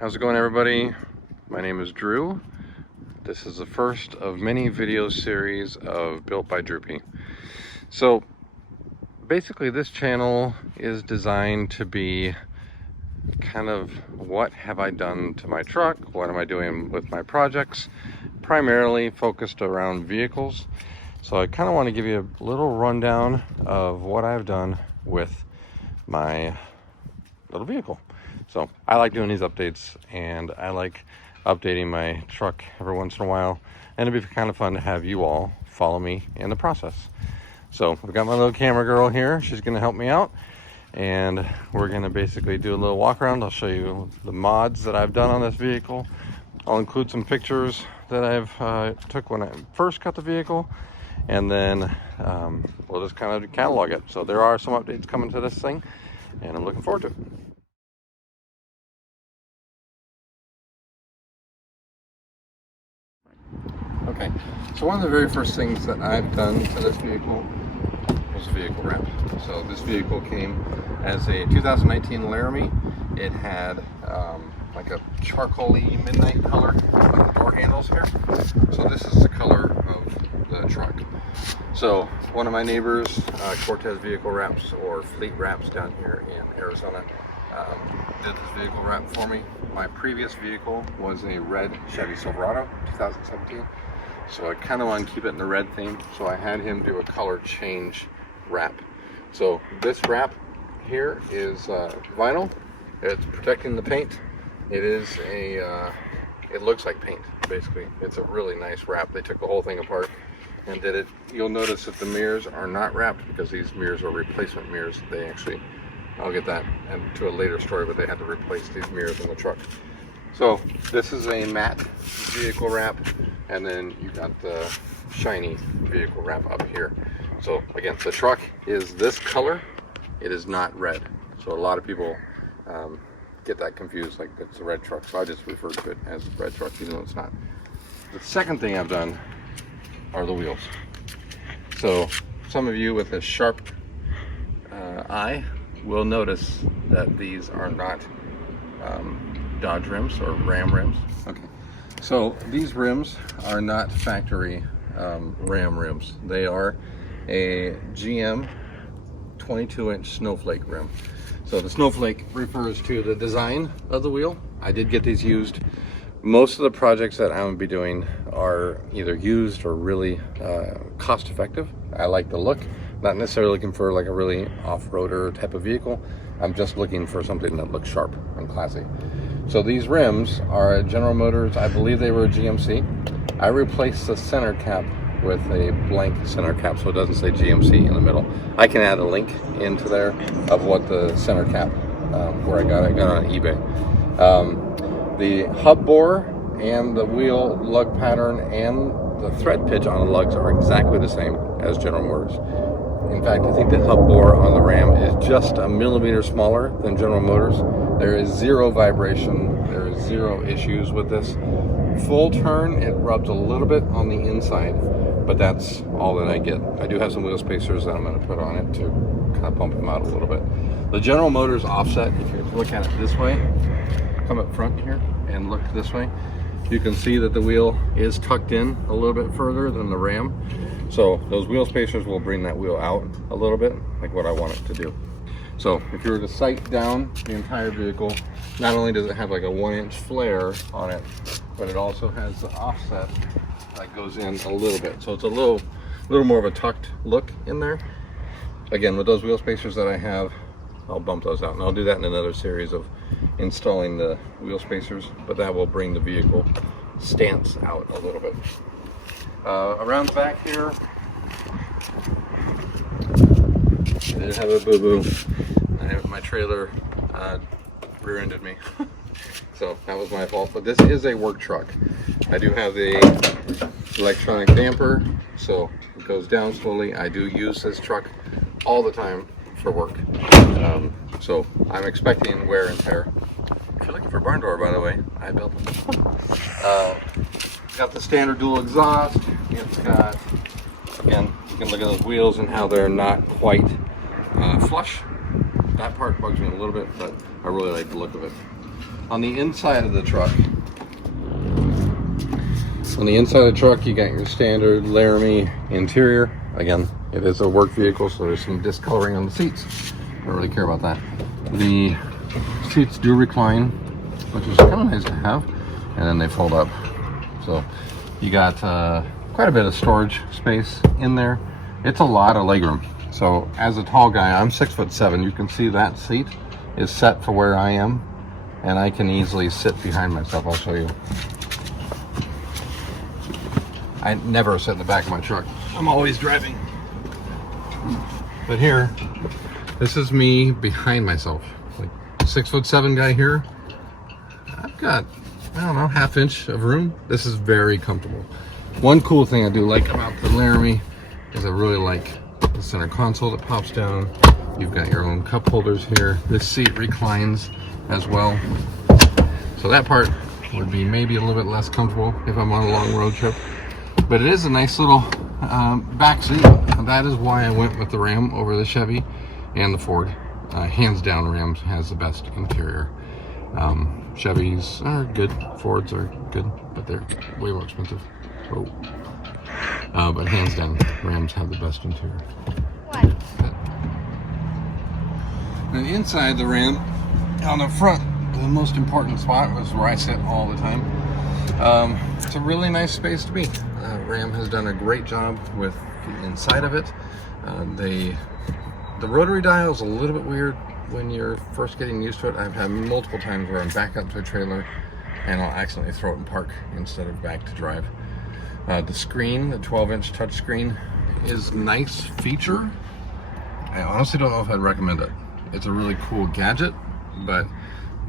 How's it going, everybody? My name is Drew. This is the first of many video series of Built by Droopy. So basically this channel is designed to be kind of what have I done to my truck, what am I doing with my projects, primarily focused around vehicles. So I kind of want to give you a little rundown of what I've done with my little vehicle. So I like doing these updates, and I like updating my truck every once in a while, and it'd be kind of fun to have you all follow me in the process. So I've got my little camera girl here. She's going to help me out, and we're going to basically do a little walk around. I'll show you the mods that I've done on this vehicle. I'll include some pictures that I've took when I first got the vehicle, and then we'll just kind of catalog it. So there are some updates coming to this thing, and I'm looking forward to it. Okay, so one of the very first things that I've done to this vehicle was vehicle wrap. So this vehicle came as a 2019 Laramie. It had like a charcoaly midnight color on the door handles here. So this is the color of the truck. So one of my neighbors, Cortez Vehicle Wraps, or Fleet Wraps down here in Arizona, did this vehicle wrap for me. My previous vehicle was a red Chevy Silverado 2017. So I kind of want to keep it in the red theme, so I had him do a color change wrap. So this wrap here is vinyl. It's protecting the paint. It is it looks like paint, basically. It's a really nice wrap. They took the whole thing apart and did it. You'll notice that the mirrors are not wrapped because these mirrors are replacement mirrors. They actually, I'll get that into a later story, but they had to replace these mirrors in the truck. So this is a matte vehicle wrap, and then you got the shiny vehicle wrap up here. So again, the truck is this color. It is not red. So a lot of people get that confused, like it's a red truck. So I just refer to it as a red truck, even though it's not. The second thing I've done are the wheels. So some of you with a sharp eye will notice that these are not Dodge rims or Ram rims. Okay, so these rims are not factory Ram rims. They are a GM 22-inch snowflake rim. So the snowflake refers to the design of the wheel. I did get these used. Most of the projects that I'm going to be doing are either used or really cost effective. I like the look. Not necessarily looking for like a really off-roader type of vehicle. I'm just looking for something that looks sharp and classy. So these rims are at General Motors. I believe they were a GMC. I replaced the center cap with a blank center cap, so it doesn't say GMC in the middle. I can add a link into there of what the center cap, where I got it on eBay. The hub bore and the wheel lug pattern and the thread pitch on the lugs are exactly the same as General Motors. In fact, I think the hub bore on the Ram is just a millimeter smaller than General Motors. There is zero vibration. There is zero issues with this. Full turn, it rubs a little bit on the inside, but that's all that I get. I do have some wheel spacers that I'm going to put on it to kind of bump them out a little bit. The General Motors offset, if you look at it this way, come up front here and look this way, you can see that the wheel is tucked in a little bit further than the Ram. So those wheel spacers will bring that wheel out a little bit, like what I want it to do. So if you were to sight down the entire vehicle, not only does it have like a 1-inch flare on it, but it also has the offset that goes in a little bit. So it's a little more of a tucked look in there. Again, with those wheel spacers that I have, I'll bump those out, and I'll do that in another series of installing the wheel spacers, but that will bring the vehicle stance out a little bit. Around the back here, I did have a boo-boo. My trailer rear-ended me. So that was my fault, but this is a work truck. I do have the electronic damper, so it goes down slowly. I do use this truck all the time for work. So I'm expecting wear and tear. If you're looking for a barn door, by the way, I built them. Got the standard dual exhaust. It's got, again, you can look at those wheels and how they're not quite flush. That part bugs me a little bit, but I really like the look of it. On the inside of the truck, you got your standard Laramie interior. Again, it is a work vehicle, so there's some discoloring on the seats. I don't really care about that. The seats do recline, which is kind of nice to have, and then they fold up. So you got quite a bit of storage space in there. It's a lot of legroom. So as a tall guy, I'm 6'7". You can see that seat is set for where I am, and I can easily sit behind myself. I'll show you. I never sit in the back of my truck. I'm always driving. But here, this is me behind myself. Like 6'7" guy here. I've got, I don't know, ½ inch of room. This is very comfortable. One cool thing I do like about the Laramie is I really like the center console that pops down. You've got your own cup holders here. This seat reclines as well. So that part would be maybe a little bit less comfortable if I'm on a long road trip. But it is a nice little back seat. And that is why I went with the Ram over the Chevy and the Ford. Hands down, Ram has the best interior. Chevys are good, Fords are good, but they're way more expensive. Oh. But hands down, Rams have the best interior. What? And inside the Ram, on the front, the most important spot was where I sit all the time. It's a really nice space to be. Ram has done a great job with the inside of it. The rotary dial is a little bit weird when you're first getting used to it. I've had multiple times where I'm back up to a trailer and I'll accidentally throw it in park instead of back to drive. The screen, the 12-inch touch screen, is a nice feature. I honestly don't know if I'd recommend it. It's a really cool gadget, but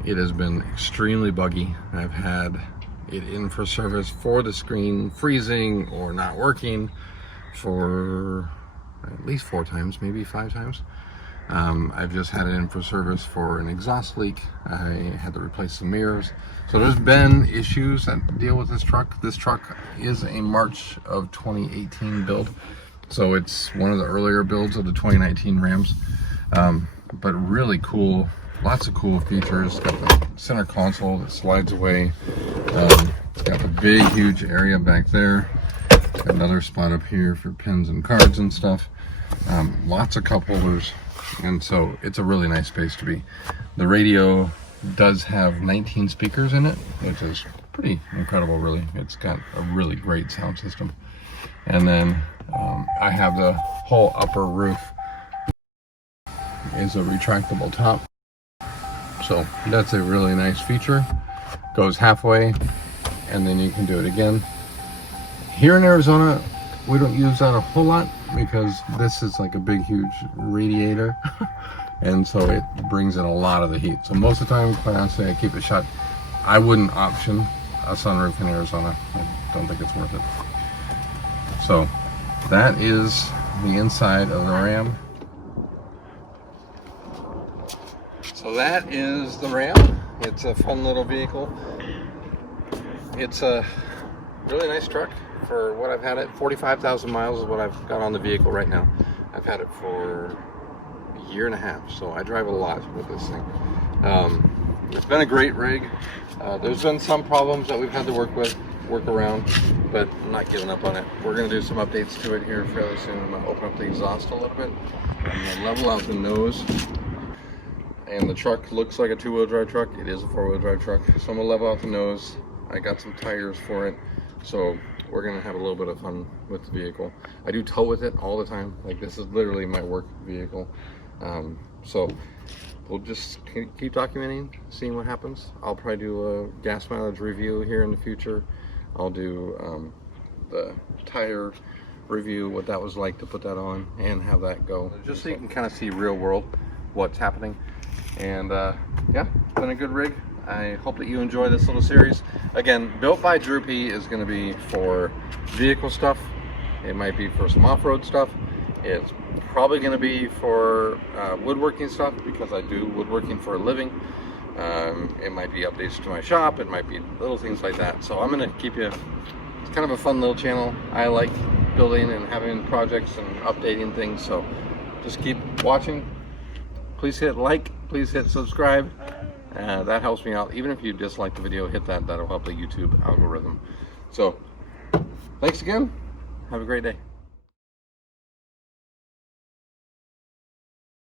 it has been extremely buggy. I've had it in for service for the screen freezing or not working for at least 4 times, maybe 5 times. I've just had it in for service for an exhaust leak. I had to replace the mirrors. So there's been issues that deal with this truck. This truck is a March of 2018 build. So it's one of the earlier builds of the 2019 Rams. But really cool, lots of cool features. Got the center console that slides away. It's got the big, huge area back there. Got another spot up here for pens and cards and stuff. Lots of cup holders. And so it's a really nice space to be. The radio does have 19 speakers in it, which is pretty incredible, really. It's got a really great sound system. And then I have the whole upper roof is a retractable top. So that's a really nice feature. Goes halfway and then you can do it again. Here in Arizona, we don't use that a whole lot because this is like a big, huge radiator. And so it brings in a lot of the heat. So most of the time, quite honestly, I keep it shut. I wouldn't option a sunroof in Arizona. I don't think it's worth it. So that is the inside of the Ram. So that is the Ram. It's a fun little vehicle. It's a really nice truck for what I've had it. 45,000 miles is what I've got on the vehicle right now. I've had it for a year and a half, so I drive a lot with this thing. It's been a great rig. There's been some problems that we've had to work around, but I'm not giving up on it. We're going to do some updates to it here fairly soon. I'm going to open up the exhaust a little bit. I'm going to level out the nose. And the truck looks like a 2-wheel drive truck. It is a 4-wheel drive truck. So I'm going to level out the nose. I got some tires for it. So we're going to have a little bit of fun with the vehicle. I do tow with it all the time. Like, this is literally my work vehicle. So we'll just keep documenting, seeing what happens. I'll probably do a gas mileage review here in the future. I'll do the tire review, what that was like to put that on and have that go. Just so you can kind of see real world what's happening. And yeah, it's been a good rig. I hope that you enjoy this little series. Again, Built by Droopy is going to be for vehicle stuff. It might be for some off-road stuff. It's probably going to be for woodworking stuff because I do woodworking for a living. It might be updates to my shop. It might be little things like that. So I'm going to keep you, it's kind of a fun little channel. I like building and having projects and updating things. So just keep watching. Please hit like, please hit subscribe. That helps me out. Even if you dislike the video, hit that. That'll help the YouTube algorithm. So, thanks again. Have a great day.